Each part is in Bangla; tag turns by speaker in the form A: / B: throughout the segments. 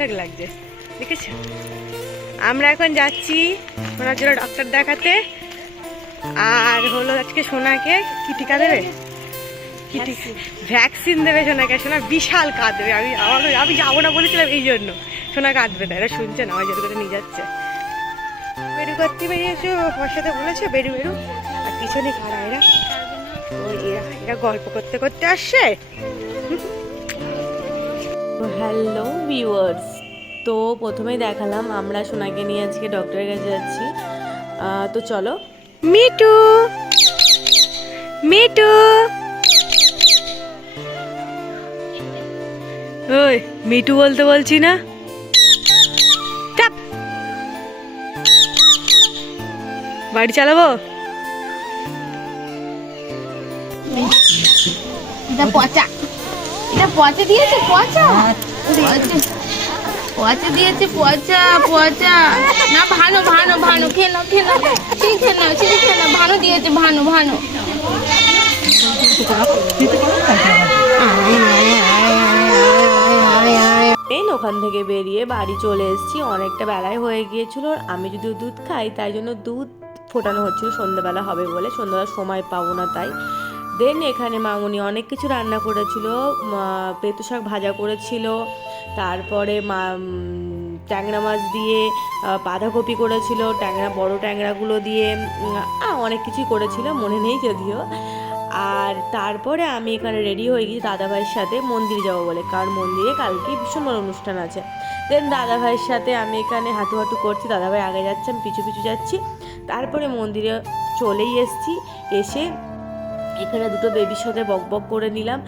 A: ঠিকঠাক লাগছে। দেখেছ? আমরা এখন যাচ্ছি ওনার জন্য ডাক্তার দেখাতে। আর হলো আজকে সোনাকে কি টিকা দেবে? কি ভ্যাকসিন দেবে সোনাকে। সোনা বিশাল কাঁদবে। আমি আমার আমি যাব না বলেছিলাম এই জন্য। সোনা কাঁদবে না। এরা শুনছে না, আমার করে নিয়ে যাচ্ছে। বেরু করতে বেরিয়েছো আমার সাথে বলেছ, বেরু বেরু। আর পিছনে কারা এরা এরা গল্প করতে করতে আসছে।
B: হ্যালো ভিউয়ার্স তো প্রথমেই দেখালাম আমরা সোনাকে নিয়ে আজকে ডক্টরের কাছে যাচ্ছি। তো চলো।
A: মিটু। মিটু। ওই মিটু বলতে বলছি না? বাড়ি চালাবো?
C: এটা পচা। এটা পচা দিয়েছে পচা? পচা- দিয়েছে পচা পচা। না ভানো ভানো ভানো খেয়ে নাও খেয়ে নাও ঠিক খেয়ে নাও ঠিক খেয়ে নাও ভানো দিয়েছে ভানো ভানো।
B: এই ওখান থেকে বেরিয়ে বাড়ি চলে এসেছি। অনেকটা বেলায় হয়ে গিয়েছিল। আমি যদি দুধ খাই তাই জন্য দুধ ফোটানো হচ্ছিল। সন্ধ্যাবেলা হবে বলে। সন্ধ্যাবেলা সময় পাবো না তাই। দেন এখানে মামুনি অনেক কিছু রান্না করেছিল পেতু শাক ভাজা করেছিল, তারপরে মা ট্যাংরা মাছ দিয়ে বাঁধাকপি করেছিল, ট্যাংরা, বড় ট্যাংরাগুলো দিয়ে অনেক কিছুই করেছিল, মনে নেই যদিও। আর তারপরে আমি এখানে রেডি হয়ে গেছি দাদাভাইয়ের সাথে মন্দির যাব বলে, কারণ মন্দিরে কালকে ভীষণ বড় অনুষ্ঠান আছে। দেন দাদাভাইয়ের সাথে আমি এখানে হাঁটু হাঁটু করছি, দাদাভাই আগে যাচ্ছে, আমি পিছু পিছু যাচ্ছি, তারপরে মন্দিরে চলেই এসেছি, এসে এখানে দুটো বেবির সাথে বক বক করে নিলাম।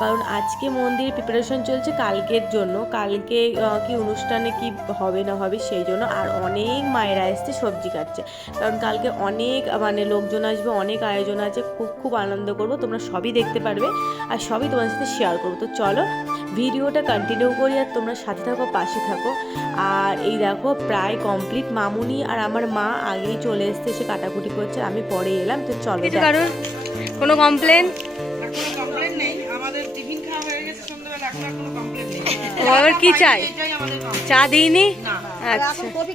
B: কারণ আজকে মন্দিরে প্রিপারেশন চলছে কালকের জন্য। কালকে কি অনুষ্ঠানে কি হবে না হবে সেই জন্য আর অনেক মায়েরা এসছে সবজি কাটছে। কারণ কালকে অনেক মানে লোকজন আসবে, অনেক আয়োজন আছে। খুব খুব আনন্দ করব। তোমরা সবই দেখতে পারবে আর সবই তোমার সাথে শেয়ার করব। তো চলো ভিডিওটা কন্টিনিউ করি আর তোমরা সাথে থাকো, পাশে থাকো। আর এই দেখো, প্রায় কমপ্লিট মামুনি আর আমার মা আগেই চলে এসছে, এসে কাটাকুটি করছে। আমি পরে এলাম, তো চলো
A: কারণ কোনো কমপ্লেন?
D: আর কোনো কমপ্লেন নেই। আমাদের টিফিন খাওয়া হয়ে গেছে সন্ধ্যাবেলা এখন কোনো কমপ্লেন নেই।
A: তোমার কি চাই। চা দিইনি?
D: না।
A: আচ্ছা।
D: এখন কপি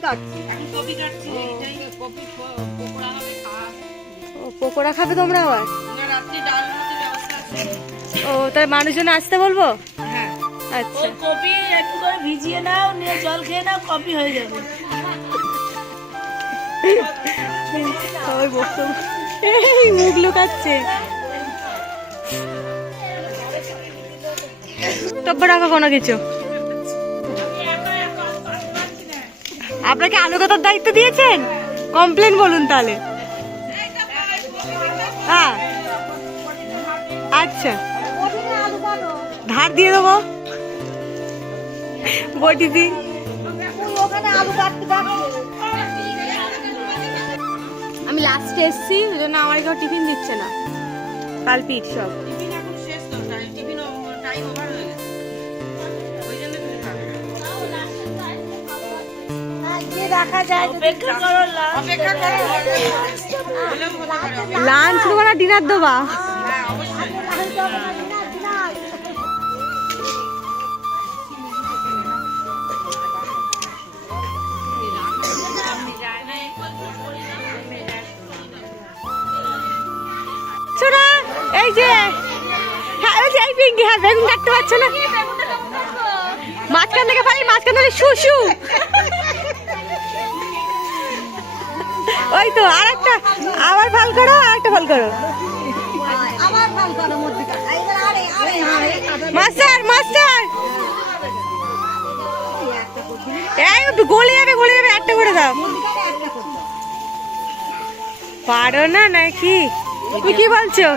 D: কাটছি এইটাই কপি পকোড়া হবে
A: ও পকোড়া খাবে তোমরা আবার?
D: রাত্রি ডাল ব্যবস্থা আছে।
A: ও তার মানুষজন আসতে বলব?
D: হ্যাঁ।
A: আচ্ছা।
D: কপি একটু করে ভিজিয়ে নাও নিয়ে জল খেয়ে নাও কপি হয়ে যাবে।
A: বক্তব্য এই মুখ লুকাচ্ছে। তব্য রাখো কোনো কিছু? আপনাকে আলু কাটার দায়িত্ব দিয়েছেন? কমপ্লেন বলুন তাহলে। হ্যাঁ। আচ্ছা। ধার দিয়ে দেবো। বটিতে আমি লাস্টে এসছি ওই জন্য আমার কেউ টিফিন দিচ্ছে না। কাল পিঠ সব।
D: টিফিন এখন শেষ তো হ্যাঁ
A: বেগুন কাটতে পারছ না মাঝখান থেকে পারি মাঝখান থেকে শুশু ওই তো আর একটা আবার ভালো করো আর একটা ভালো করো। Master master. এই গলে যাবে গলে যাবে একটা করে দাও। পারো না নাকি? তুমি কি বলছো?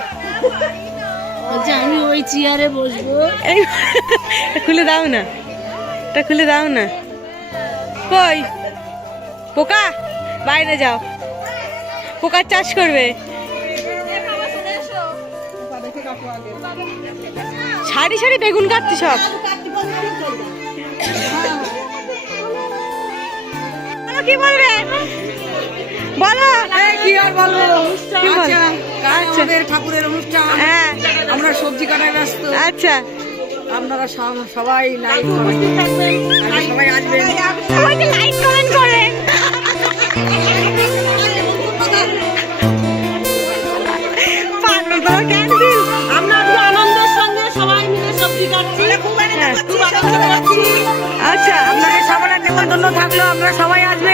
C: বলছে, আমি ওই চেয়ারে বসবো।
A: খুলে দাও না। এটা খুলে দাও না। কই? পোকা? বাইরে যাও। পোকার চাষ করবে। সারি সারি বেগুন কাটছি সব। কি বলবে? বলো
D: কি আর বলব?
A: আচ্ছা
D: আমাদের ঠাকুরের অনুষ্ঠান।
A: হ্যাঁ।
D: আমরা সবজি কাটায় ব্যস্ত।
A: আচ্ছা।
D: আপনারা সবাই লাইক কমেন্ট সবাই আসবেন।
A: সবাইকে লাইক কমেন্ট করেন।
D: আমরা করছি
A: আচ্ছা
D: আপনাদের সবার নেমন্তন্ন থাকল আপনারা সবাই আসবেন
A: আরে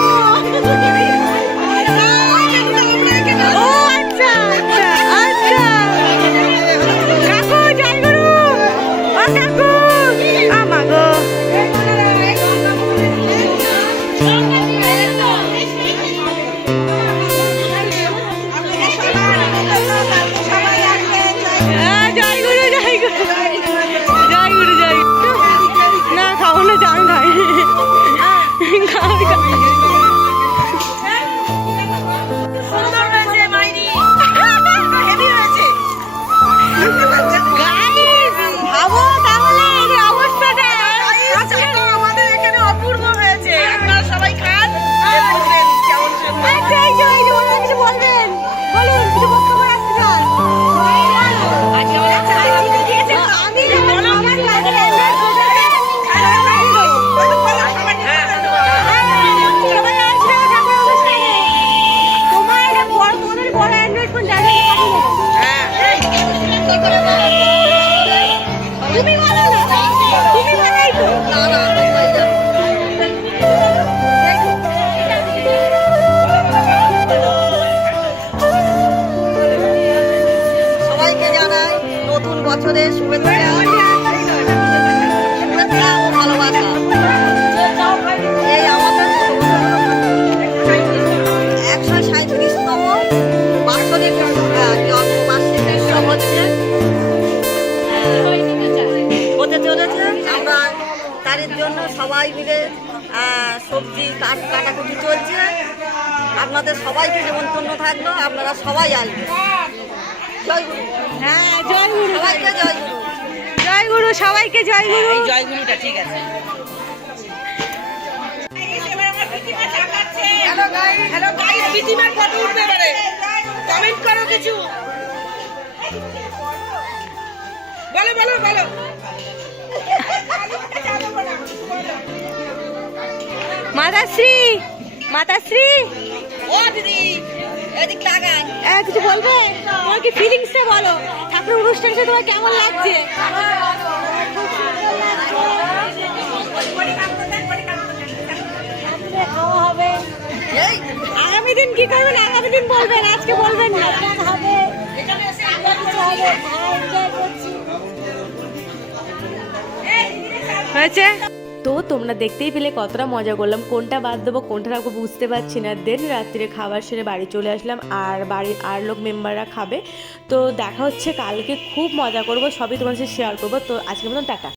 D: তার জন্য সবাই মিলে সবজি কাট কাটাকুটি চলছে। আপনাদের সবাইকে নেমন্তন্ন থাকল আপনারা সবাই আসবেন। জয় গুরু।
A: হ্যাঁ জয় গুরু।
D: সবাইকে জয় গুরু।
A: জয় গুরু সবাইকে জয় গুরু।
D: জয়গুরুটা ঠিক আছে। হ্যালো গাইস হ্যালো গাইস প্রীতিমার ফটো উঠবে এবারে। কমেন্ট করো কিছু। বলো বলো বলো।
A: মাতাশ্রী মাতাশ্রী।
D: ও দিদি এদিক
A: আহ, কিছু বলবে? তোমার কি ফিলিংসটা বলো? ঠাকুর অনুষ্ঠানটা তোমার কেমন লাগছে? আগামী দিন কি করবেন? আগামী দিন বলবেন আজকে বলবেন না। হয়েছে?
B: তো তোমরা দেখতেই পেলে কতটা মজা করলাম, কোনটা বাদ দেবো, কোনটা রাখব বুঝতে পারছি না। দেন রাত্রে খাবার সেরে বাড়ি চলে আসলাম আর বাড়ির আর লোক মেম্বাররা খাবে। তো দেখা হচ্ছে, কালকে খুব মজা করব, সবই তোমার সাথে শেয়ার করব। তো আজকের মতন টাটা।